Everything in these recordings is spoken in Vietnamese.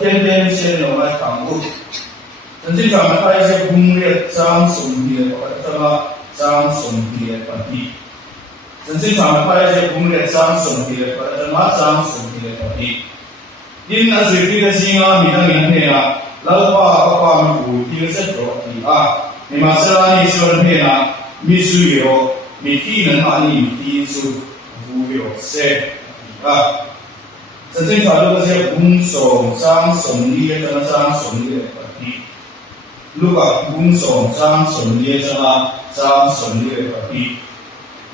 天天先用来扛过。曾经咱们拍一些攻略，张顺的，什么张顺的本地。曾经咱们拍一些攻略，张顺的，什么张顺的本地。因那水地的心啊，你的名片啊，老爸爸们不听这个的啊，你马上你说的片啊，秘书有，你技能啊，你技术不有些啊。曾经传入那些公手张顺的，什么张顺的本地。如果公手张顺的什么张顺的本地。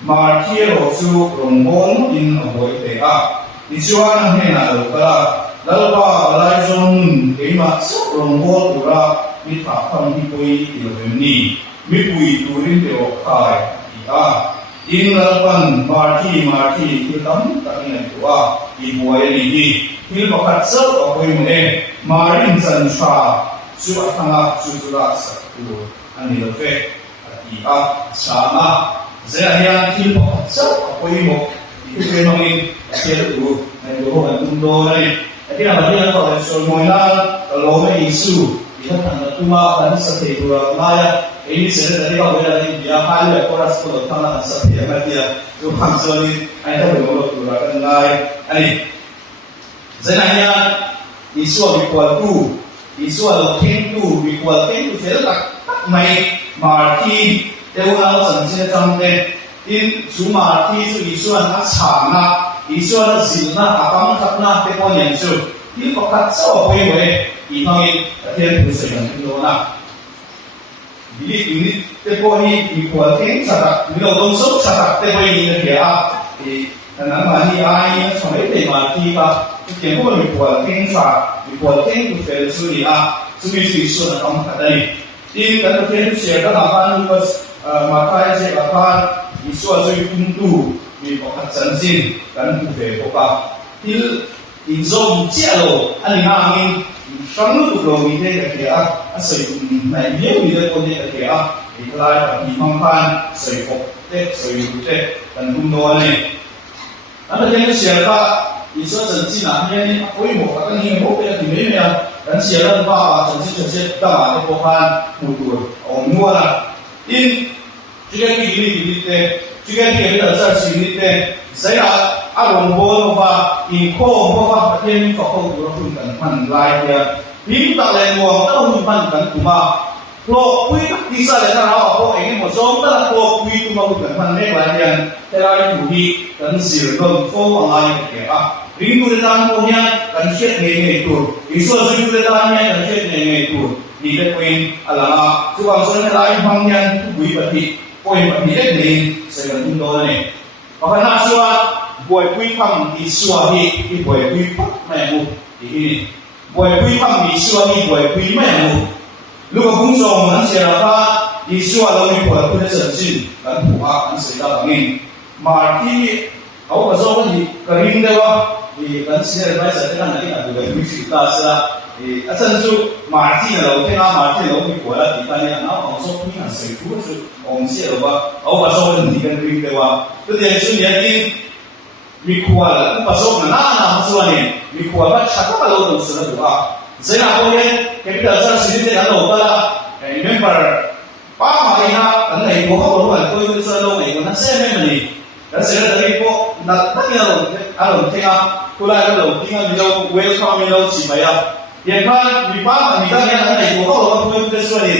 马铁罗苏龙波因为的啊，你说那片啊，有个啦。老爸来中给嘛少龙波图啦，你打看你归有人你，你归图你就开啊。因老板马蹄就当然图啊，一波的你，你不看少我归么？马人真差，说他那就是那啥图，安尼了费啊，啥嘛？这样你不看少我归么？你归么呢？接着图，那就很多呢。Kaya bagaimana kalau semuanya kalau isu kita tanda cuma dan seperti itu maya ini sudah dari kalau dari dia hal yang orang sepuluh tahun seperti apa dia itu hancur ada berlalu turun lain ini sebenarnya isu bikuatu isu atau tentu bikuatu jadi tak mai marti dia orang sebenarnya sampai in cuma marti isu anak sana isu ada zina apa makna tepo yang itu ini pakat sawa poin boleh ini tiada proses yang itu nak jadi ini tepo ini ikutin cara bila dongso cara tepo ini dia karena mana ini sampai tema kita tempo ikutin cara ikutin tu versi suri isu nak kamu kata ini kalau kita share apa ni pas mata saya apa isu aja ituมีบอกขัดสันสินกันผู้เผยบอกว่าที่อินโซมเจ้าโลอันนี้งามินสังลุตุโลมีเด็กเกี่ยอาศัยในเลี้ยงมีเด็กคนเด็กเกี่ยอีกหลายแบบมีพังพันใส่ปกเด็กใส่รูเด็กกันทุ่มโดนเนี่ยอันนั้นยังเสียก็อินโซสันสินอ่ะเนี่ยนี่โอ้ยบอกกันนี่บอกเป็นที่ไม่เนี่ยกันเสียแล้วบ้าสันสินจะเสียตั้งแต่พวกพันหมู่ตัวอ๋อมัวละอินจุดที่ดีเตjuga kita ada sini teh saya alam bol apa info apa yang kau gurun kan panlai dia minta lewat tahu pan cuma kalau kui bisa lepas apa ini macam mana kalau kui cuma bukan panlai dia terlalu budi dan sirkon kau online dia rindu datang punya dan siap nengai itu isu rindu datangnya dan siap nengai itu di depan alama cuma soalnya lain bangnya kui berarti poin berarti ni saya kan tahu ni. Maka naswa buat kui pam iswa ni buat kui pam mahu ini. Buat kui pam iswa ni buat kui mahu. Lu kau song mana siapa iswa lalu ni buat kui sensin dan buat sesuatu ni. Marti awak pasal ni kering dewa di kan siapa saya kan nanti ada kui cerita sah. Asal tu marti kalau kita marti lalu ni buat kita ni anak masuk kui nasi tu orang siapa awak pasal ni kan kering dewa. Kemudian sunya ni mikual pasal mana masuk ni mikual apa cakap kalau tu sudah doa. Saya nak boleh kita asal sini ni kalau kita member apa macam mana anda ibu kau orang tu itu selalu ibu nak saya memang ni. Dan saya dari ibu nak tanya kalau tengah kulai kalau tengah bila welcome bila siapa yang kan di mana kita yang anda ibu kau orang tu itu selalu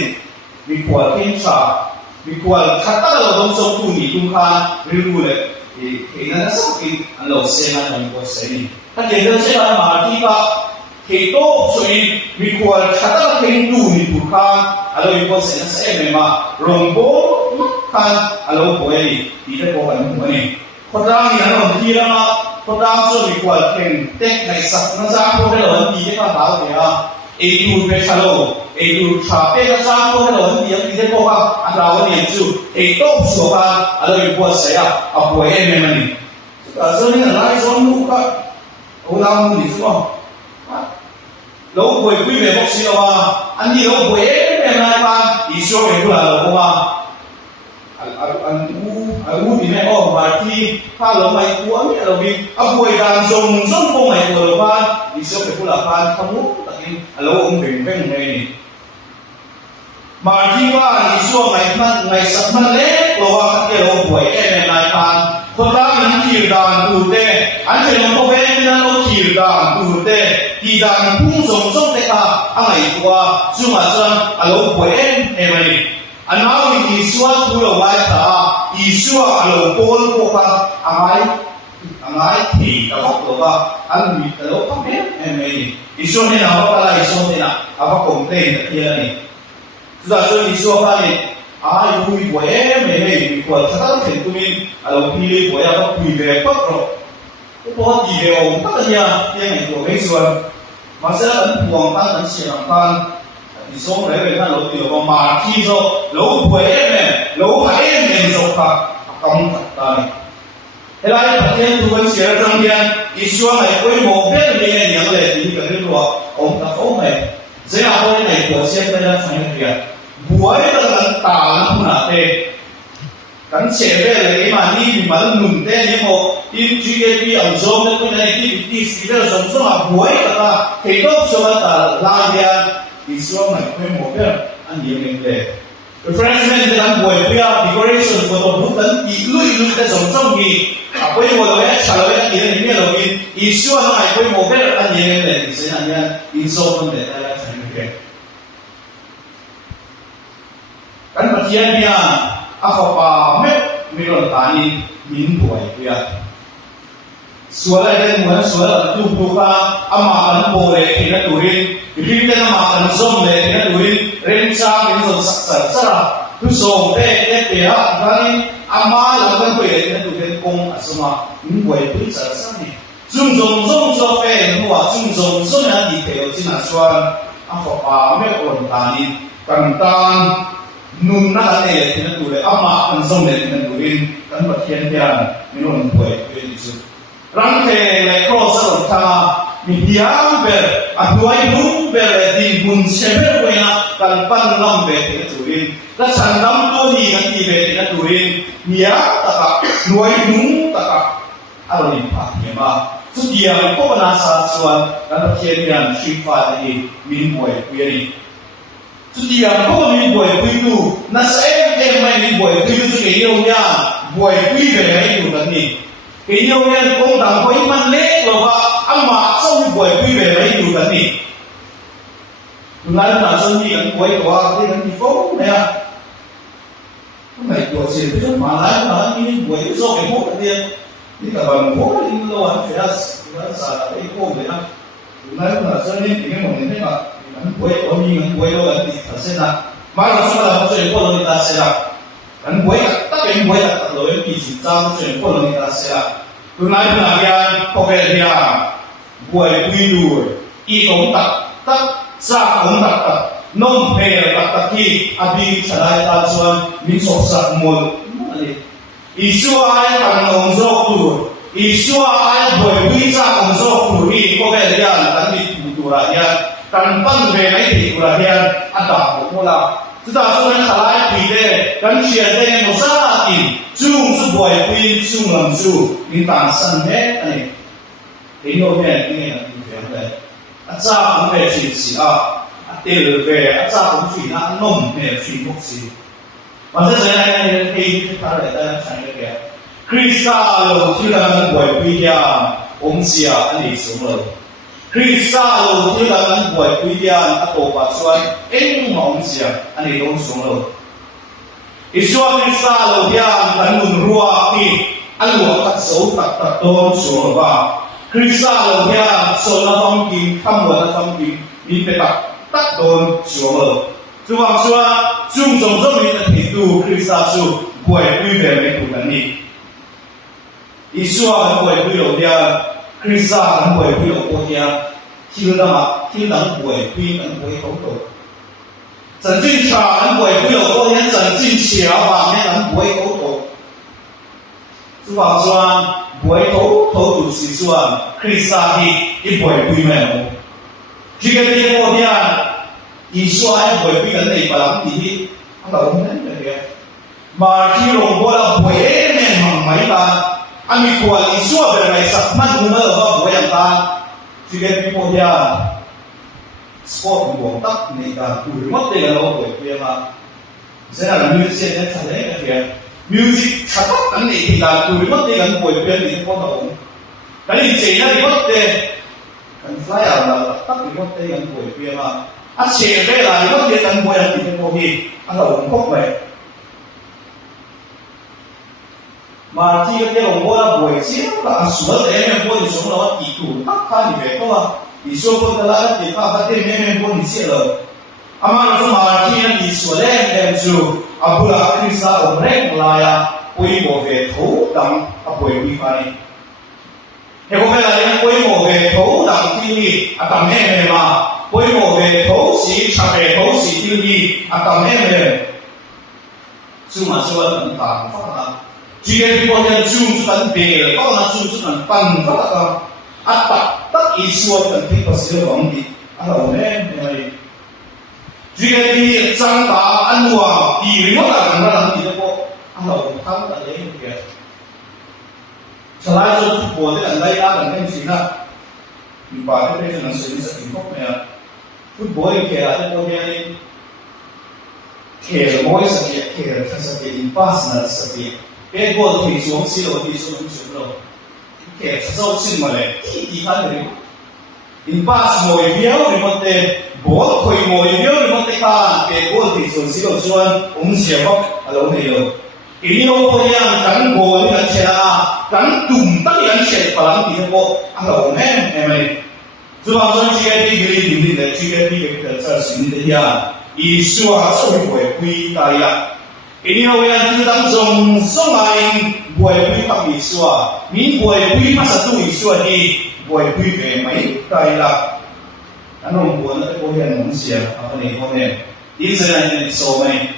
mikual kinsa mikual kata kalau dong sotu ni tuhan ribu le ini ada sakit anda usah nak mikual seni. Tapi kalau saya mati pak kita soi mikual kata kendu ni tuhan alo mikual seni saya memang rombong kan alo boleh tidak boleh ni. Kodang ni alo kira kodang so mikual ken tek naisak nasa boleh alo tidak tahu dia. Itu besalo itu capai kesana kalau dia tidak bawa ada orang itu siapa ada yang buat saya apa yang memang ni asalnya lain orang lupa orang ni semua lalu boleh beri memang siapa andi lalu boleh memang apa isu yang pula lalu apa u thì mẹ ô và thi pha lỡ mày của mẹ là vì buổi đàn dùng giống cô mày của lỡ pha thì số phải cô là pha không muốn tại vì lỡ ông về cái này này mà khi qua thì xua ngày sắp mất lẽ của các kiểu buổi em này phaคนบ้านนั้นขีดด่านอูเต้อันเจริญพ่อแม่นั้นเราขีดด่านอูเต้ขีดด่านพุ่งส่งส่งเตะอะไรตัวซึ่งอาจารย์อารมณ์ป่วยเอ็มเลยอันนั้นอีสวะทุลวายตาอีสวะอารมณ์โกลพวกอะไรที่ตะบอกตัวอันมีตะบอกพ่อแม่เอ็มเลยอีสวะเนี่ยนะว่าอะไรอีสวะเนี่ยนะเอาว่าคงเต้นตะเกียร์นี่สุดท้ายอีสวะว่าเนี่ยvui của em này của các tác phẩm của mình phi của em có quỳ về pháp rồi có gì đều tất nhiên này của cái xuân mà sẽ ấn buồn tăng ấn chỉ làm phan thì số đấy về các lỗ tiểu mà khi do lỗ của em này lỗ phải em này rồi phạt công thật này thế lại phát hiện thu vấn xế trong thiên ý xua này với một biết là này nhận lệ thì cái lụa ông ta phố này dễ là thôi này của xem đây là thành việc buổi đó là tà nó là tê cắn xẻ về lấy mà đi mà nó nùng tê như một đi GDP ở zone đó cái này đi xí về giống giống là buổi đó là thì tốt cho ta la dia thì số này quên một cái anh nhiều mình để refreshment thì làm buổi bây giờ decoration của tổ bút tấn thì lui cái giống giống gì quên một cái trả lời anh nhiều mình là vì ý số nó này quên một cái anh nhiều mình để thì sẽ anh nha in zone để ta lại thành cái kan bagian dia apa met milon tani min buai dia suara dan mana suara tu buka ama kan boleh kita turin kita nama kan zom le kita turin renca kita zom sara tu zom le dia kali ama lakukan boleh kita turin kong asma min buai tu sara ni zom zo fe nuwa zom yang di teo cina suan apa met on tani kantan nun na ne tin tu le ama an zong le tin tu rin kan ba thian thian min on buai pe ni su rang the le cross ro ta mi hiam ber a duai bum ber di bun seber we na kan pan lam be tin tu rin la san lam tu ni kan ti be tin tu rin mia ta ka duai bum ta ka alo ni pa ni ma su dia ko na sa suan kan ba thian thian shi fa ni min buai pe ni tu dia ko mi buai pui tu na sa em mai mi buai pui tu ke yo nya buai pui về mai tu kan ni ke yo nya ko dang ko man le lo ba amma so mi buai pui về mai tu kan ni tu na na so ni kan buai ko ke kan ni fo ne ya ko mai ko se tu ma la na ni buai so ke mo ka dia ni ka ba mo ni lo an fe as na sa ke ko me na tu na so ni ke mo ni ne ba anh quay ở như anh quay đâu anh đi thật sẽ là mà là sao là có chuyện của người ta sẽ là anh quay tất cả anh quay là rồi anh đi chỉ ra chuyện của người ta sẽ là từ nay từ nào kia có vẻ thì là quay quy đuổi y công tập tất ra công tập tập nông về tập khi abi trả lại ta cho mình sốt sạch muôn Isua ai thằng ông dâu tuổi Isua ai quay quy ra ông dâu tuổi có vẻ thì là anh đi tụ ra nha kan pan về này thì là hiện ăn đảo của là chúng ta số này khá là kỳ đề kan chuyện đây một rất là kỳ chung sự buổi quy chung làm chủ mình tạm sân hết này đến đâu về cái này là tình thế này ăn ra cũng về chỉ tiền về ăn ra cũng chỉ là nông về chỉ một gì và thế này thì ta lại ta thành cái kia Krista lâu thì là buổi quy ya ông xia anh đi xuống rồi Krista lâu thì là buổi quy ya anh tổ bà xuân em ông xia anh đi đông xuống rồi Isua Krista lâu thì anh muốn rua thì anh muốn tắt xấu tắt đông xuống rồi và Krista lâu thì số là phong kim tham muốn là phong kim mình phải tắt đông xuống rồi chú hoàng xua chung trong rất mình là thị tu Krista su buổi quy về mấy cụ gần đi Isua hắn buổi quy đầu tiên Krista hắn buổi quy đầu tiên khi đó buổi quy hắn buổi khẩu tổ Trần Trinh Trà hắn buổi quy đầu tiên Trần Trinh Chiá và nghe hắn buổi khẩu tổ chú hoàng xua buổi khẩu tổ sĩ xua Krista thì buổi quy mẹ khi cái tiếng đầu tiên Isua ai buổi quy gần này bà lắm thì anh bảo không đến được mà khi lòng bố là buổi mấy ta anh mi qua đi xua về này sắp mắt cũng mơ vào buổi ăn ta chỉ biết đi mua nhà sport buồn tắc này ta tuổi mất đây là đâu tuổi kia mà sẽ là music nên thật đấy là kìa music thật tắc anh này thì là tuổi mất đây là tuổi kia thì không có đâu cái gì chỉ là đi mất đây anh phải là tắc đi mất đây là tuổi kia mà anh chỉ đây là đi mất đây là buổi ăn thì không gì anh là không có vậy mà chỉ cái ông bố là buổi chiều là sửa để em bố thì sống là chỉ đủ tất cả những cái đó thì số con là thì các phát triển em bố thì sẽ rồi ama nó mà khi anh đi sửa để em chú abu là khi sao ông rèn lại à quay bộ về thấu đằng buổi đi phải thì có phải là em quay bộ về thấu đằng thì đi tầm em mà quay bộ về thấu sĩ chả về thấu sĩ thì đi tầm em chú mà chú vẫn tận tạm phát chỉ cần có nhân chung phân biệt, có là chung phân bằng các cái, tất ý số cần thiết có sự bằng đi, đâu nè này, chỉ cần đi trang ta ăn uống, đi nó là cần làm gì đó, đâu không là đấy kìa, sau đó cho bộ cái lần đây đã lần này gì đó, mình bảo cái bây giờ nó sẽ rất hạnh phúc này, football kìa là cái bộ này, kìa là mỗi sự kiện, kìa là sự kiện, impersonal sự kiện cái bộ thủy xuống xí lô thì xuống rồi cái sau xin mà lại tí phát rồi impas ngồi biếu thì một tê bố khơi ngồi biếu thì một tê cả cái bộ thủy xuống xí lô xuống xìa bóc ở đâu này rồi cái nó bây giờ cắn cổ thì ăn chè cắn đùm tất cả ăn chè phải làm gì bộ ăn đâu em này dù bao giờ chỉ cái đi để chỉ cái cái sở sinh đấy ya Isu haso buổi quy tài ạ ini nào yang kita dong song lain buổi quy phạm Isu min buổi quy mà satu Isu di buổi quy về mấy tài là anh ông buồn nó có hiện muốn xia apa này hôm nay Israel này số này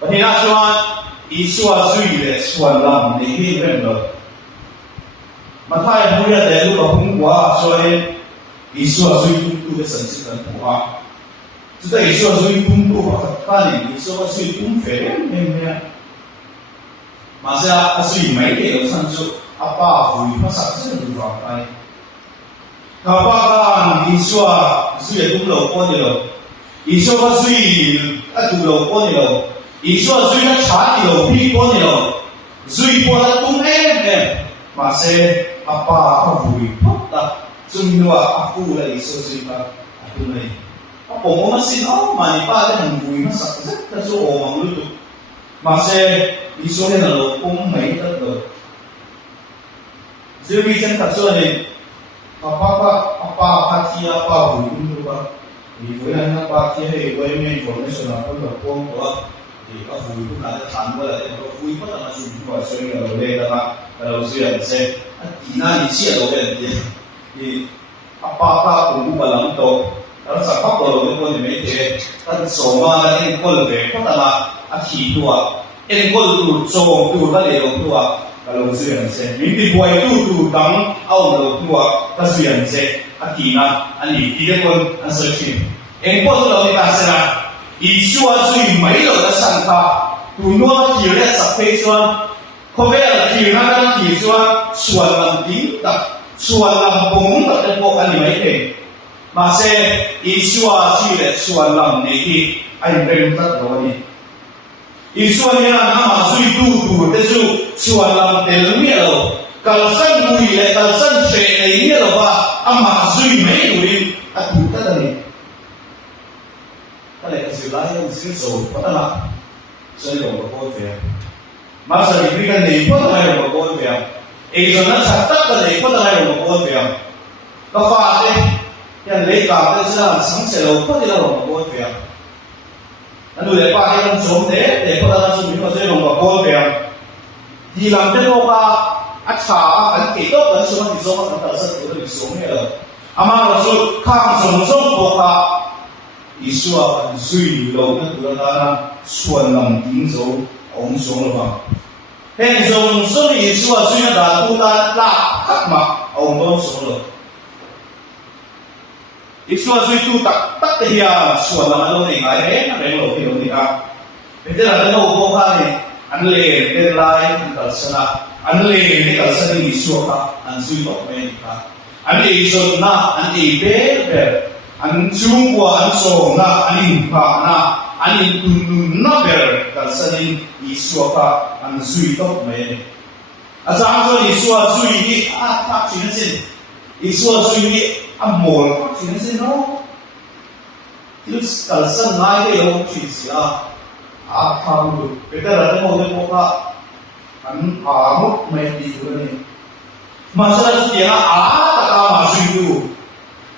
và thì là cho Isu duy để xuân làm để hi lên rồi mà thay bây giờ để lúc mà cũng quá cho nên Isu duy tu cái sản xuất cần quá chúng ta Isu duy tu và phát triển Isu duy tu phải em mà sẽ duy mấy cái đầu sản xuất apa vui nó sản xuất được vào tay kapag Isu duy tu lâu qua nhiều Isu duy tu lâu qua nhiều Isu duy nó trả nhiều đi qua nhiều duy qua nó tung em mà sẽ apa vui tốt ta Sumino aku là Isu duy ta tung này Apa mo masin mà ni pa cái vui nó sạch rất là số ồn mà lưu mà sẽ Isu này là lục cũng mấy tất rồi Dư vi chân thật số này apa hati apa vui cũng được thì với anh apa kia thì với mình còn cái sự là có được quân của thì có vui cũng là thành với lại có vui bất là dùng của suy nghĩ đầu lên là đầu duyên sẽ thì na thì chia đầu lên thì apa cũng là lắm tổ đó là pháp luật của con thì mấy thế thân số mà em quân về có là khí tua em quân tu trồng tu cái điều tua là đầu duyên sẽ những cái buổi tu đắng ao đầu tua cái duyên sẽ khí na anh đi đi cái quân anh sơ chi em quân là người ta sẽ là Isu duy mấy lần đã sang pha tu nuôi chỉ là sắp phê xuân không biết là chỉ là cái chỉ xuân làm tính tập xuân làm bóng tập cái bộ anh mấy thế mà sẽ Isu duy là xuân làm này thì anh đem tất rồi Isu này là mà duy tu cái xuân làm để lớn nghĩa rồi kalau sân mùi lại kalau sân trẻ này nghĩa rồi và mà duy mấy người anh tu tất này cái này sự lái ông sẽ rồi có là sẽ dùng một câu chuyện mà giờ thì cái này có là dùng một câu chuyện ấy rồi nó chặt tất cả này có là dùng một câu chuyện có pha đấy cái lấy cả cái sự là sáng sẽ lâu có thể là một câu chuyện anh nuôi pha cái ông sống thế để có là dùng những cái dùng một câu chuyện thì làm cho nó pha ắt chả anh kỹ tốt anh sống thì sống anh thật sự của mình sống như rồi mà nó rồi khang sống của pha Isu duy lâu nhất của ta là xuân lòng tính dấu ông xuống rồi mà hiện dùng số Isu duy nhất là tu ta là khắc mặc ông đó xuống rồi Isu duy tu tắc thì xuân lòng lâu này ngay hết nó đến lâu thì à bây giờ là cái đầu cô này anh lệ lên lại anh thật sự là an le ni kal sa ni su ka an sui tok me ni ka an le zon na an le be an chung wa an so na an in pa na an in tun na ber kal sa ni su ka an sui tok me ni asang so ni su sui ni a thak chin sin su sui ni a mol thak chin sin no il kal sa ngai ke yo chi sia a tham lu better ra mo de ko ka an amut me di ko ni masalah dia ta ma sui tu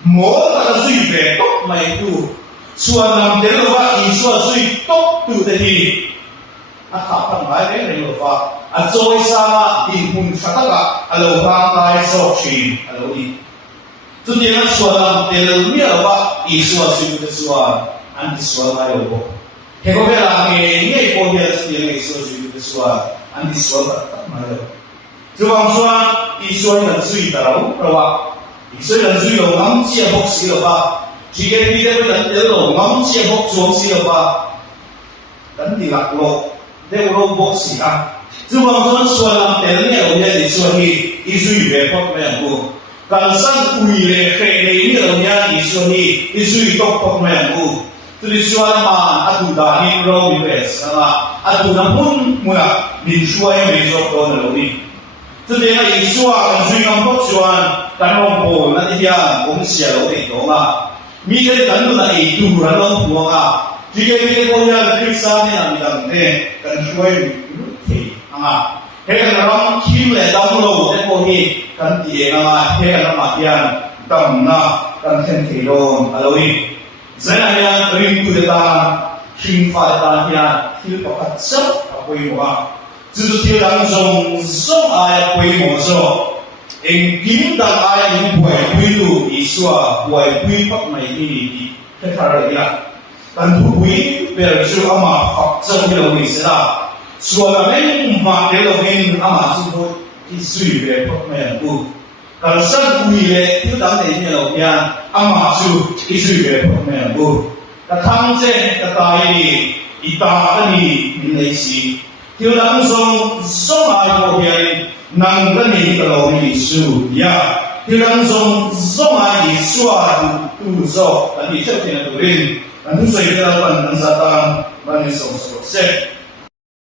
mo ta sui ve tok mai tu suan nam de lo ba i sui tok tu de hi a thap pan mai re lo fa a choi sa ma in hun thata ka a lo ba kai so chin a lo ni tu dia suan nam de lo mi lo ba i sui de suan an ti suan ai lo bo he ko la nge ko dia dia nge sui de suan an ti suan ta ma lo就讲说，伊说人水得了，是吧？伊说人水有啱接福事了吧？自己比得人得了啱接福做事了吧？等你落落，得落福事啊！就讲说人得了有嘢，你说伊水别福咩唔？人生为了黑你有嘢，你说伊水多福咩唔？就是说嘛，啊，杜大尼罗米贝斯啊，啊，杜那mun mula min suai me so ko na lo ni。这边呢，伊说啊，水刚福船，但我不那啲呀，公司啊老地講啊，咪嘅等到那伊杜那攞講啊，自己嘅國家嘅三年啊，咪等咧，跟水咪啊，迄個人欠嚟當路一個去，跟啲啊，迄個人嘛啲當那跟天氣咯，啊老啲，所以呢，佢哋當欠發當啲，欠不合適啊規模啊。就是挑當中所愛規模所，因今當愛因會規度伊說會規劃咪伊喺佢哋啦，但會表示阿媽合作嘅路意思啦，說個咩唔發嘅路面阿媽是會伊水嘅規咩路，但係會嘅挑當地嘅路面阿媽是伊水嘅規咩路，但湯姐嘅大意伊打嘅你嚟時。挑當中所愛個人，能跟你個路意思呀。挑當中所愛嘅說度所，但係出現嘅人，但係所以嘅人能撒旦，但係所說。